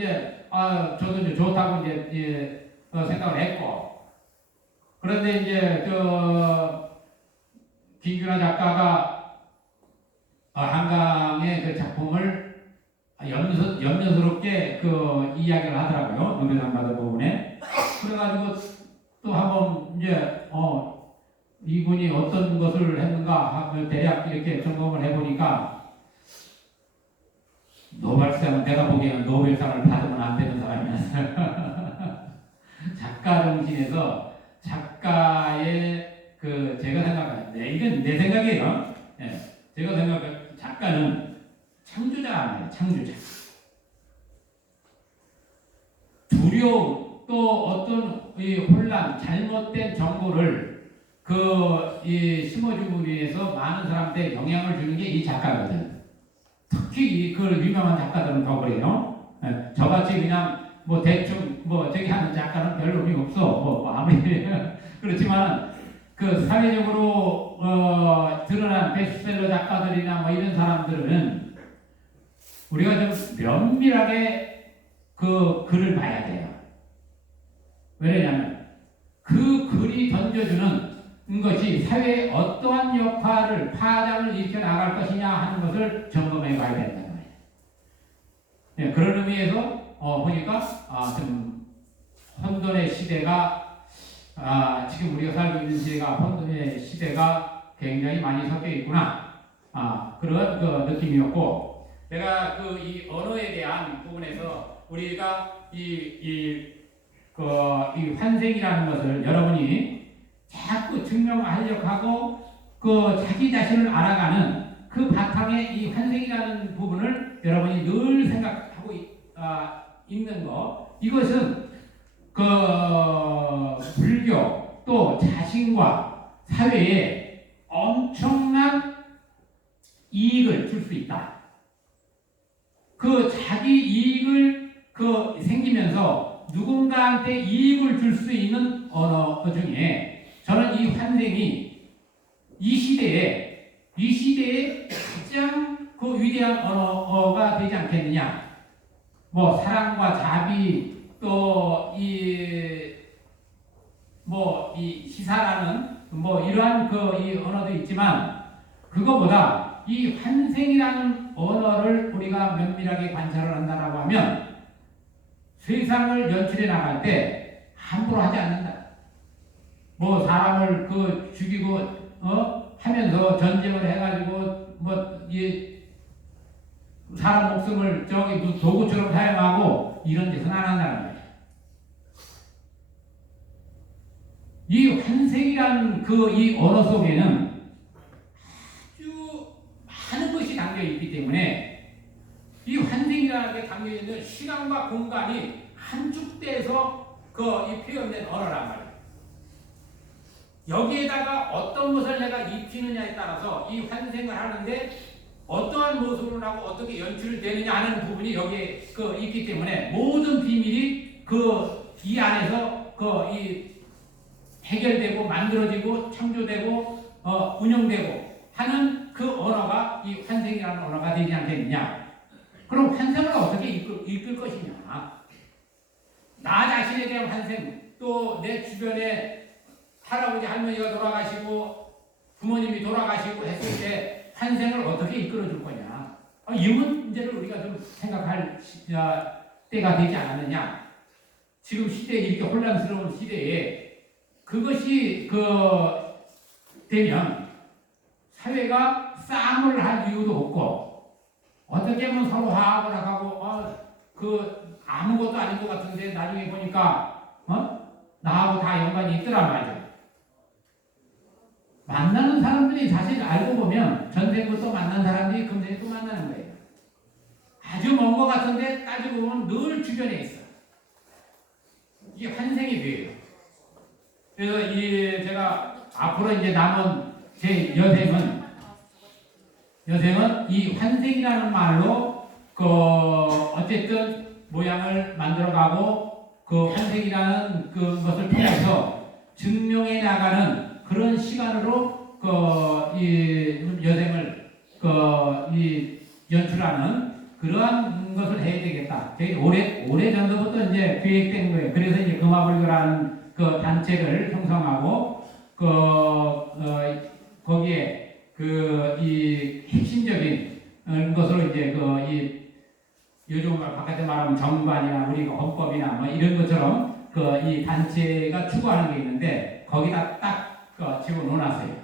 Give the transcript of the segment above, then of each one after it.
이제 저도 이제 좋다고 이제 생각을 했고, 그런데 이제 김규라 작가가 한강의 그 작품을 염려스럽게 그 이야기를 하더라고요. 노벨상 받은 부분에. 그래가지고 또 한번 이제 이분이 어떤 것을 했는가 하고 대략 이렇게 점검을 해보니까 노벨상은 내가 보기에는 노벨상을 받으면 안 되는 사람이었어요. 작가 정신에서 작가의 제가 생각하는 이건 내 생각이에요. 예, 제가 생각하는 작가는 창조자가 아니에요. 창조자. 두려움 또 어떤 이 혼란, 잘못된 정보를 심어주기 위해서 많은 사람들에 영향을 주는 게 이 작가거든. 특히 그 유명한 작가들은 더 그래요. 예, 저같이 그냥 뭐 대충 저기 하는 작가는 별로 의미 없어. 아무리 그렇지만 그 사회적으로 드러난 베스트셀러 작가들이나 뭐 이런 사람들은 우리가 좀 면밀하게 그 글을 봐야 돼요. 왜냐하면 그 글이 던져주는 것이 사회에 어떠한 역할을 파장을 일으켜 나갈 것이냐 하는 것을 점검해 봐야 된다는 거예요. 네, 그런 의미에서 보니까 좀 혼돈의 시대가 지금 우리가 살고 있는 시대가 혼돈의 시대가 굉장히 많이 섞여 있구나 그런 그 느낌이었고, 내가 이 언어에 대한 부분에서 우리가 이 환생이라는 것을 여러분이 자꾸 증명하려고 하고 자기 자신을 알아가는 그 바탕에 이 환생이라는 부분을 여러분이 늘 생각하고 있는 거, 이것은 불교 또 자신과 사회에 엄청난 이익을 줄 수 있다. 자기 이익을 생기면서 누군가한테 이익을 줄 수 있는 언어 중에 저는 이 환생이 이 시대에 가장 위대한 언어가 되지 않겠느냐. 사랑과 자비 또 이 시사라는 이러한 이 언어도 있지만, 그거보다 이 환생이라는 언어를 우리가 면밀하게 관찰을 한다라고 하면 세상을 연출해 나갈 때 함부로 하지 않는다. 사람을 죽이고 하면서 전쟁을 해가지고 사람 목숨을 도구처럼 사용하고 이런 짓은 안 한다는 거예요. 이 환생이라는 이 언어 속에는 아주 많은 것이 담겨 있기 때문에 이 환생이라는 게 담겨 있는 시간과 공간이 함축돼서 이 표현된 언어란 말이에요. 여기에다가 어떤 것을 내가 입히느냐에 따라서 이 환생을 하는데 어떠한 모습으로 하고 어떻게 연출되느냐 하는 부분이 여기에 있기 때문에 모든 비밀이 이 안에서 해결되고 만들어지고 창조되고 운영되고 하는 언어가 이 환생이라는 언어가 되지 않겠느냐. 그럼 환생을 어떻게 이끌 것이냐. 나 자신에 대한 환생, 또 내 주변에 할아버지 할머니가 돌아가시고 부모님이 돌아가시고 했을 때 환생을 어떻게 이끌어 줄 거냐. 이 문제를 우리가 좀 생각할 때가 되지 않았느냐. 지금 시대에 이렇게 혼란스러운 시대에 그것이 되면 사회가 싸움을 할 이유도 없고, 어떻게 하면 서로 화합을 하고 아무것도 아닌 것 같은데 나중에 보니까 나하고 다 연관이 있더란 말이죠. 만나는 사람들이 사실 알고 보면 전생부터 만난 사람들이 금생에 또 만나는 거예요. 아주 먼 것 같은데 따지고 보면 늘 주변에 있어. 이게 환생이 돼요. 그래서 제가 앞으로 이제 남은 제 여생은 이 환생이라는 말로 어쨌든 모양을 만들어가고 환생이라는 것을 통해서 증명해 나가는 그런 시간으로 이 여생을 연출하는 그러한 것을 해야 되겠다. 저희 오래 전부터 이제 기획된 거예요. 그래서 이제 금화불교라는 그 단체를 형성하고 거기에 이 핵심적인 것으로 이제 이 요즘 바깥에 말하면 정관이나 우리가 헌법이나 뭐 이런 것처럼 이 단체가 추구하는 게 있는데 거기다 딱 집어넣어놨어요.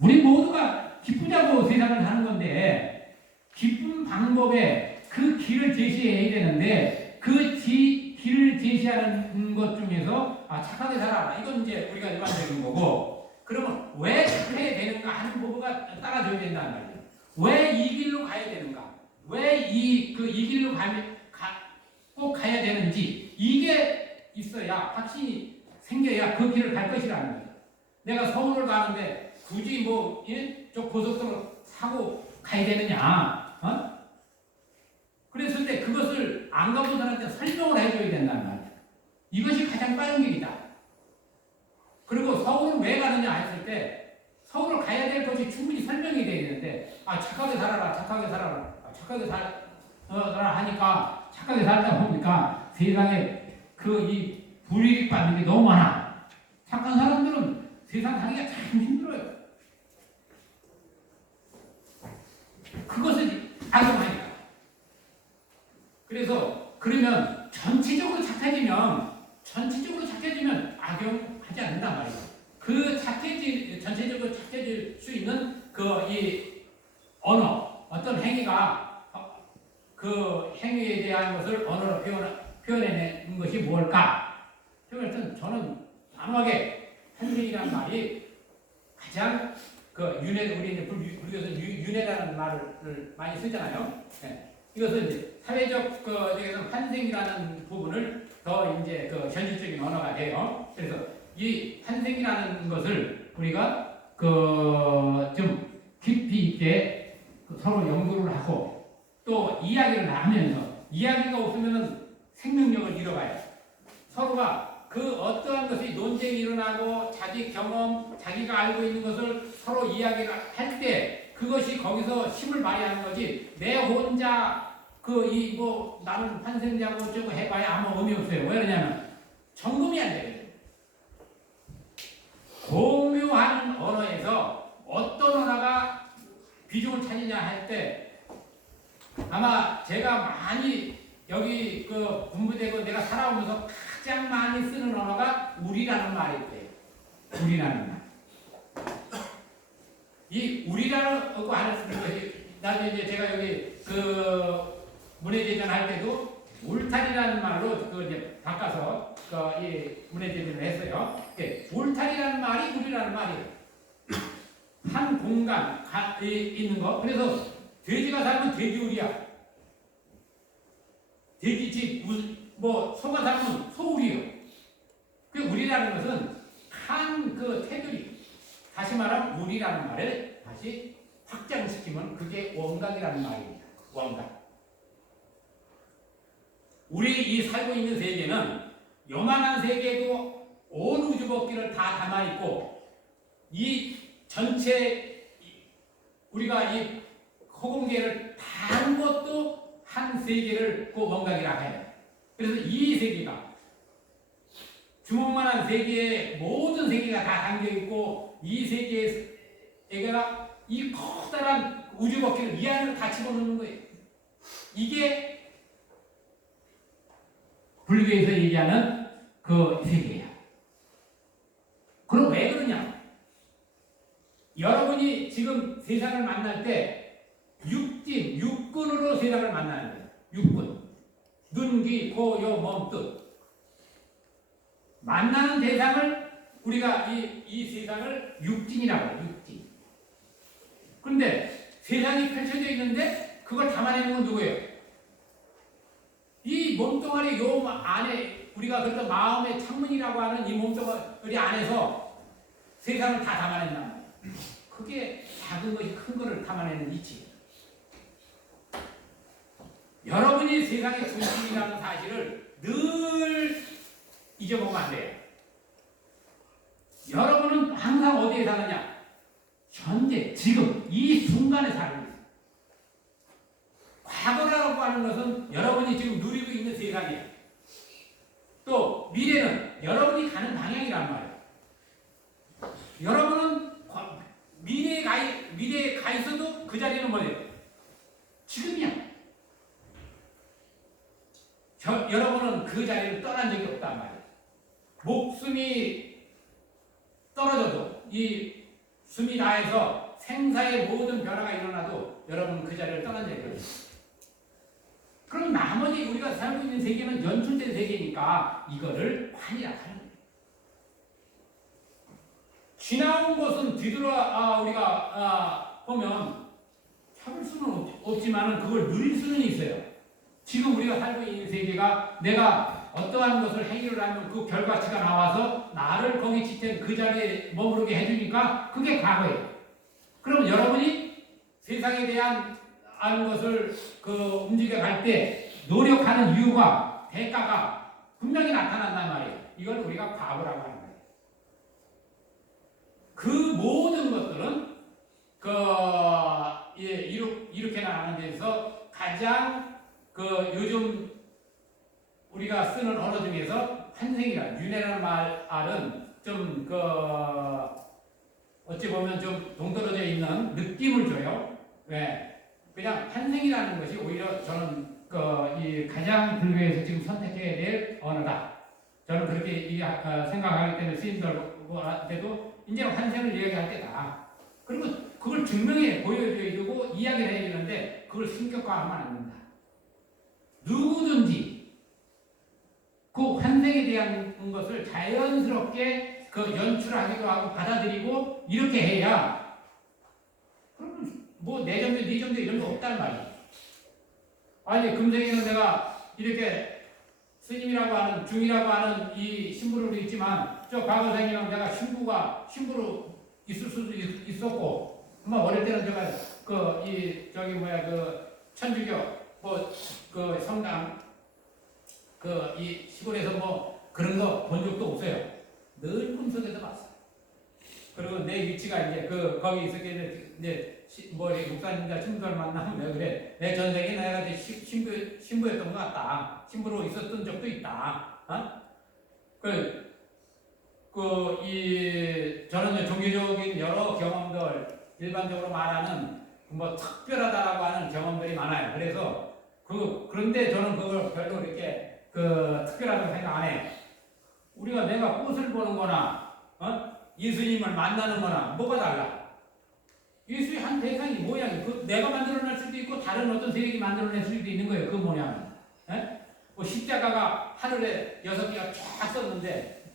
우리 모두가 기쁘자고 세상을 사는 건데 기쁜 방법에 그 길을 제시해야 되는데 그 길을 제시하는 것 중에서 착하게 살아라. 이건 이제 우리가 일반적인 거고 그러면 왜 착해야 되는가 하는 부분가 따라줘야 된다는 말이에요. 왜 이 길로 가야 되는가? 왜 이 길로 꼭 가야 되는지 이게 있어야 확신이 생겨야 그 길을 갈 것이라는 거예요. 내가 서울을 가는데 굳이 저 고속도로 사고 가야 되느냐? 그랬을 때 그것을 안 가본 사람한테 설명을 해줘야 된단 말이야. 이것이 가장 빠른 길이다. 그리고 서울을 왜 가느냐 했을 때 서울을 가야 될 것이 충분히 설명이 돼야 되는데 착하게 살아라, 착하게 살아라, 착하게 살아라 하니까 착하게 살다 보니까 세상에 이 불이익 받는 게 너무 많아. 착한 사람들은 세상 살기가 참 힘들어요. 그것을 악용하니까. 그래서 그러면 전체적으로 착해지면 악용하지 않는단 말이에요. 전체적으로 착해질 수 있는 이 언어, 어떤 행위가 그 행위에 대한 것을 언어로 표현해내는 것이 뭘까? 저는 단호하게 환생이라는 말이 가장 우리 이제 불교에서 윤회라는 말을 많이 쓰잖아요. 네. 이것은 이제 사회적 환생이라는 부분을 더 이제 현실적인 언어가 돼요. 그래서 이 환생이라는 것을 우리가 좀 깊이 있게 서로 연구를 하고 또 이야기를 하면서 이야기가 없으면은 생명력을 잃어가요. 서로가 어떠한 것이 논쟁이 일어나고 자기 경험, 자기가 알고 있는 것을 서로 이야기를 할 때 그것이 거기서 힘을 발휘하는 거지 내 혼자 나는 환생자고 어쩌고 해봐야 아무 의미 없어요. 왜 그러냐면 점검이 안 돼요. 공유하는 언어에서 어떤 언어가 비중을 차지냐 할 때 아마 제가 많이 여기 공부되고 내가 살아오면서 가장 많이 쓰는 언어가 우리라는 말일 거예요. 우리라는 말. 이 우리라는 거 하는 것이 나중에 이제 제가 여기 문해대전 할 때도 울타리라는 말로 이제 바꿔서 이 문해대전을 했어요. 울타리라는 말이 우리라는 말이에요. 한 공간 있는 거. 그래서 돼지가 살면 돼지우리야. 돼지집 소가 살면 소우리요. 우리라는 것은 한 테두리. 다시 말하면 우리라는 말을 다시 확장시키면 그게 원각이라는 말입니다. 원각. 우리 이 살고 있는 세계는 요만한 세계도 온 우주 법기를 다 담아있고 이 전체 우리가 이 허공계를 다 한 것도 한 세계를 원각이라 해요. 그래서 이 세계가 주먹만한 세계에 모든 세계가 다 담겨있고 이 세계가 이 커다란 우주 법기를 이 안으로 다 집어넣는 거예요. 이게 불교에서 얘기하는 세계야. 그럼 왜 그러냐? 여러분이 지금 세상을 만날 때 육군으로 세상을 만나는 거예요. 육군. 눈, 귀, 코, 요, 몸, 뜻. 만나는 대상을 우리가 이 세상을 육진이라고 해요. 육진. 그런데 세상이 펼쳐져 있는데 그걸 담아내는 건 누구예요? 이 몸뚱아리 요 안에 우리가 그래서 마음의 창문이라고 하는 이 몸뚱아리 안에서 세상을 다 담아낸단 말이에요. 그게 작은 것이 큰 것을 담아내는 이치. 여러분이 세상의 중심이라는 사실을 늘 잊어보면 안 돼요. 여러분은 항상 어디에 사느냐? 현재, 지금, 이 순간에 살고 있어요. 하는 것은 여러분이 지금 누리고 있는 세상이에요. 또 미래는 여러분이 가는 방향이란 말이에요. 여러분은 미래에 가 있어도 그 자리는 뭐예요? 지금이야. 여러분은 그 자리를 떠난 적이 없단 말이에요. 목숨이 떨어져도 이 숨이 다해서 생사의 모든 변화가 일어나도 여러분은 그 자리를 떠난 적이 없어요. 그럼 나머지 우리가 살고 있는 세계는 연출된 세계니까 이거를 환이라 하는 거예요. 지나온 것은 우리가 보면 잡을 수는 없지만 그걸 누릴 수는 있어요. 지금 우리가 살고 있는 세계가 내가 어떠한 것을 행위를 하면 그 결과치가 나와서 나를 거기 지탱 그 자리에 머무르게 해주니까 그게 과거예요. 그럼 여러분이 세상에 대한 아는 것을 움직여 갈 때 노력하는 이유가 대가가 분명히 나타난단 말이에요. 이걸 우리가 과거라고 하는 거예요. 그 모든 것들은 이렇게 나가는 데서 가장 요즘 우리가 쓰는 언어 중에서 환생이라 윤회라는 말은 좀 어찌 보면 좀 동떨어져 있는 느낌을 줘요. 왜? 그냥 환생이라는 것이 오히려 저는 이 가장 불교에서 지금 선택해야 될 언어다. 저는 그렇게 생각하기 때문에 스님들한테도 이제는 환생을 이야기할 때다. 그리고 그걸 증명해 보여줘야 되고 이야기를 해야 되는데 그걸 신격화하면 안 된다. 누구든지 그 환생에 대한 것을 자연스럽게 연출하기도 하고 받아들이고 이렇게 해야 그러면 뭐 내정도 니정도 이런 거 없단 말이에요. 아니 금생에는 내가 이렇게 스님이라고 하는 중이라고 하는 이 신부로 있지만 저 과거생에는 내가 신부로 있을 수도 있었고 뭐 어릴 때는 제가 천주교 성당 이 시골에서 뭐 그런 거 본 적도 없어요. 늘 꿈속에서 봤어요. 그리고 내 위치가 이제 거기 있었게 이제 목사님과 신부들 만나면 내가 그래 내 전생에 내가 신부였던 것 같다. 신부로 있었던 적도 있다. 저는 종교적인 여러 경험들 일반적으로 말하는 뭐 특별하다라고 하는 경험들이 많아요. 그래서 그런데 저는 그걸 별로 이렇게 특별하다고 생각 안 해요. 내가 꽃을 보는 거나 예수님을 만나는 거나 뭐가 달라? 예수의 한 대상이 모양이 내가 만들어낼 수도 있고 다른 어떤 세력이 만들어낼 수도 있는 거예요. 그 모양은. 뭐 십자가가 하늘에 6개가 쫙 썼는데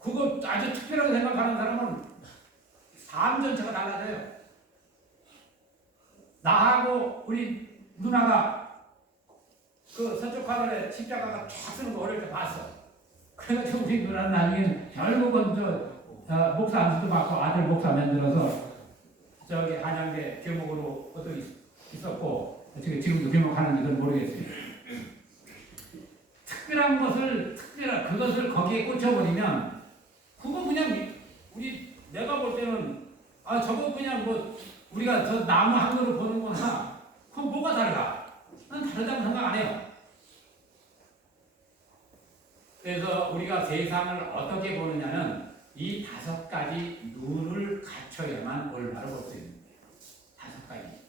그거 아주 특별하게 생각하는 사람은 삶 전체가 달라져요. 나하고 우리 누나가 서쪽 하늘에 십자가가 쫙 쓰는 거 어릴 때 봤어. 그래서 우리 누나는 나중에 결국은 목사 안수도 받고 아들 목사 만들어서 저기 한양대 교목으로 또 있었고 지금도 교목하는지 그건 모르겠어요. 특별한 그것을 거기에 꽂혀버리면 그거 그냥 내가 볼 때는 저거 그냥 우리가 저 나무 한 그루 보는 거나 그거 뭐가 달라? 난 다르다고 생각 안 해요. 그래서 우리가 세상을 어떻게 보느냐는 이 5가지 눈을 갖춰야만 올바로 볼 수 있는 거예요. 5가지.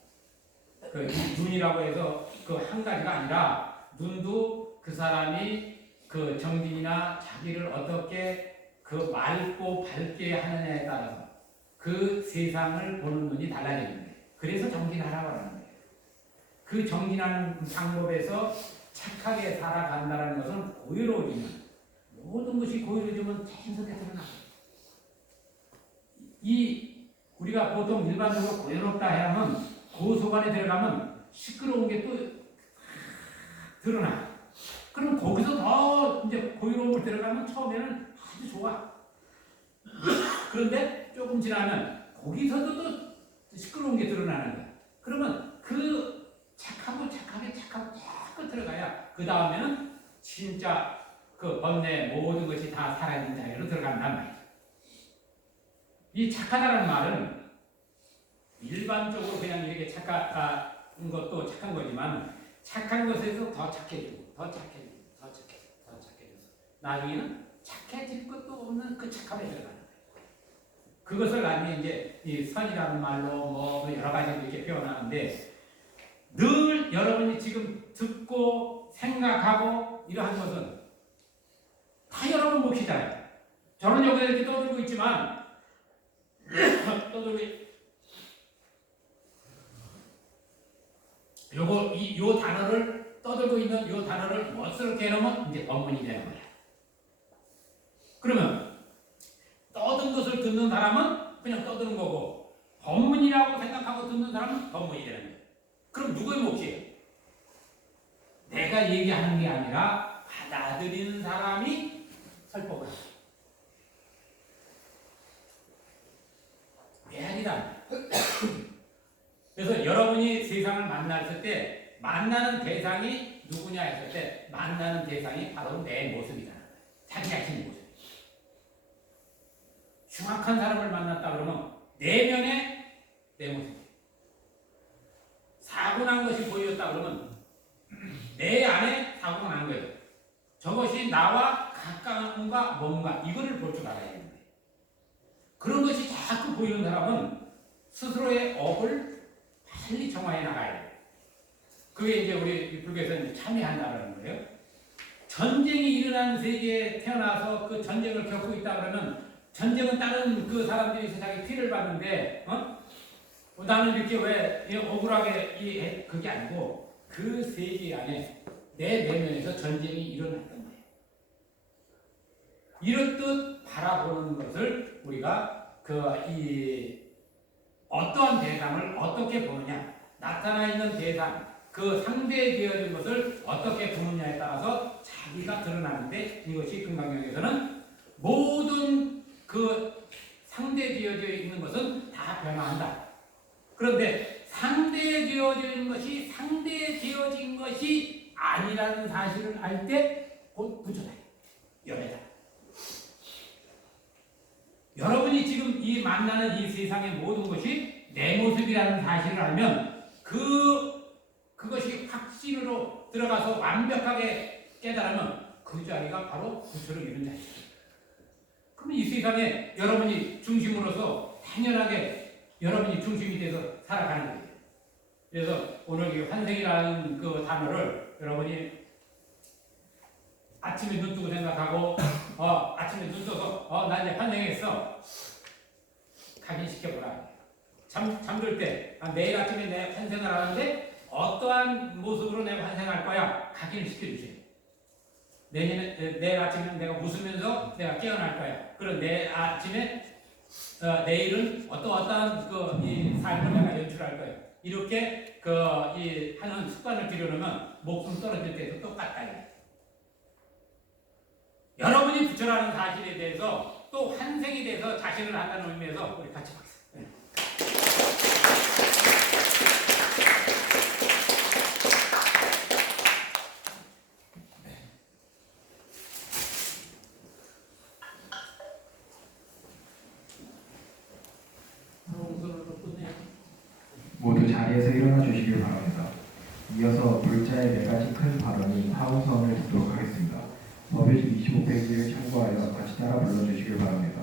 눈이라고 해서 한 가지가 아니라 눈도 그 사람이 정진이나 자기를 어떻게 맑고 밝게 하느냐에 따라서 그 세상을 보는 눈이 달라지는 거예요. 그래서 정진하라고 하는 거예요. 그 정진하는 방법에서 착하게 살아간다는 것은 고유로우지만 모든 것이 고유로우지만 자연스럽게 드러나요. 우리가 보통 일반적으로 고유롭다 하면 그 속안에 들어가면 시끄러운 게 또 드러나. 그럼 거기서 더 이제 고유로움을 들어가면 처음에는 아주 좋아. 그런데 조금 지나면 거기서도 또 시끄러운 게 드러나는 거야. 그러면 착하게 자꾸 들어가야 그 다음에는 진짜 번뇌 모든 것이 다 사라진 자리로 들어간단 말이야. 이 착하다는 말은 일반적으로 그냥 이렇게 착한 것도 착한 거지만 착한 것에서 더 착해지고 더 착해지고 더 착해져서 나중에는 착해질 것도 없는 그 착함에 들어가는 거예요. 그것을 나중에 이제 이 선이라는 말로 뭐 여러 가지로 이렇게 표현하는데 늘 여러분이 지금 듣고 생각하고 이러한 것은 다 여러분 몫이잖아요. 저는 여기서 이렇게 떠들고 있지만 떠들고 요 단어를 떠들고 있는 요 단어를 멋스럽게 해놓으면 이제 법문이 되는 거야. 그러면 떠든 것을 듣는 사람은 그냥 떠드는 거고 법문이라고 생각하고 듣는 사람은 법문이 되는 거야. 그럼 누구의 몫이에요? 내가 얘기하는 게 아니라 받아들이는 사람이 설법을 하죠. 외아리란 그래서 여러분이 세상을 만났을 때 만나는 대상이 누구냐 했을 때 만나는 대상이 바로 내 모습이잖아. 자기 자신의 모습. 흉악한 사람을 만났다 그러면 내면에 내 모습. 사고 난 것이 보였다 그러면 내 안에 사고가 난 거예요. 저것이 나와 가까운가 뭔가 이거를 볼 줄 알아야 되는 거예요. 그런 것이 자꾸 보이는 사람은 스스로의 업을 빨리 정화해 나가야 돼요. 그게 이제 우리 불교에서 참여한다는 거예요. 전쟁이 일어나는 세계에 태어나서 그 전쟁을 겪고 있다 그러면 전쟁은 다른 그 사람들이 세상에 피해를 받는데 나는 이렇게 왜 억울하게 그게 아니고 그 세계 안에 내 내면에서 전쟁이 일어났던 거예요. 이렇듯 바라보는 것을 우리가 어떠한 대상을 어떻게 보느냐, 나타나 있는 대상, 그 상대되어진 것을 어떻게 보느냐에 따라서 자기가 드러나는데 이것이 금강경에서는 모든 그 상대되어져 있는 것은 다 변화한다. 그런데 상대되어진 것이 상대되어진 것이 아니라는 사실을 알 때 곧 부처다. 열애다. 여러분이 지금 이 만나는 이 세상의 모든 것이 내 모습이라는 사실을 알면 그것이 확신으로 들어가서 완벽하게 깨달으면 그 자리가 바로 부처를 이룬 자리입니다. 그러면 이 세상에 여러분이 중심으로서 당연하게 여러분이 중심이 돼서 살아가는 거예요. 그래서 오늘 이 환생이라는 그 단어를 여러분이 아침에 눈 뜨고 생각하고 아침에 눈 떠서 나 이제 환생했어 각인시켜보라. 잠들 때 내일 아침에 내가 환생을 하는데 어떠한 모습으로 내가 환생할 거야 각인을 시켜주세요. 내일 아침에는 내가 웃으면서 내가 깨어날 거야. 그럼 내일 아침에 내일은 어떠한 이 삶을 내가 연출할 거야. 이렇게 이 하는 습관을 들여놓으면 목숨 떨어질 때도 똑같다. 여러분이 부처라는 사실에 대해서 또 환생이 돼서 자신을 한다는 의미에서 우리 같이 박수. 모두 자리에서 일어나 주시길 바랍니다. 이어서 불자의 네 가지 큰 발언인 하우성을 듣도록 하겠습니다. 법요집 25페이지를 참고하여 같이 따라 불러주시길 바랍니다.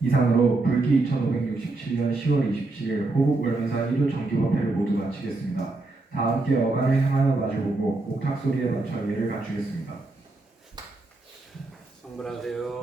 이상으로 불기 2567년 10월 27일 호국 월미사 1호 정기법회를 모두 마치겠습니다. 다 함께 어간을 향하여 마주보고 옥탑 소리에 맞춰 예를 갖추겠습니다. 성불하세요.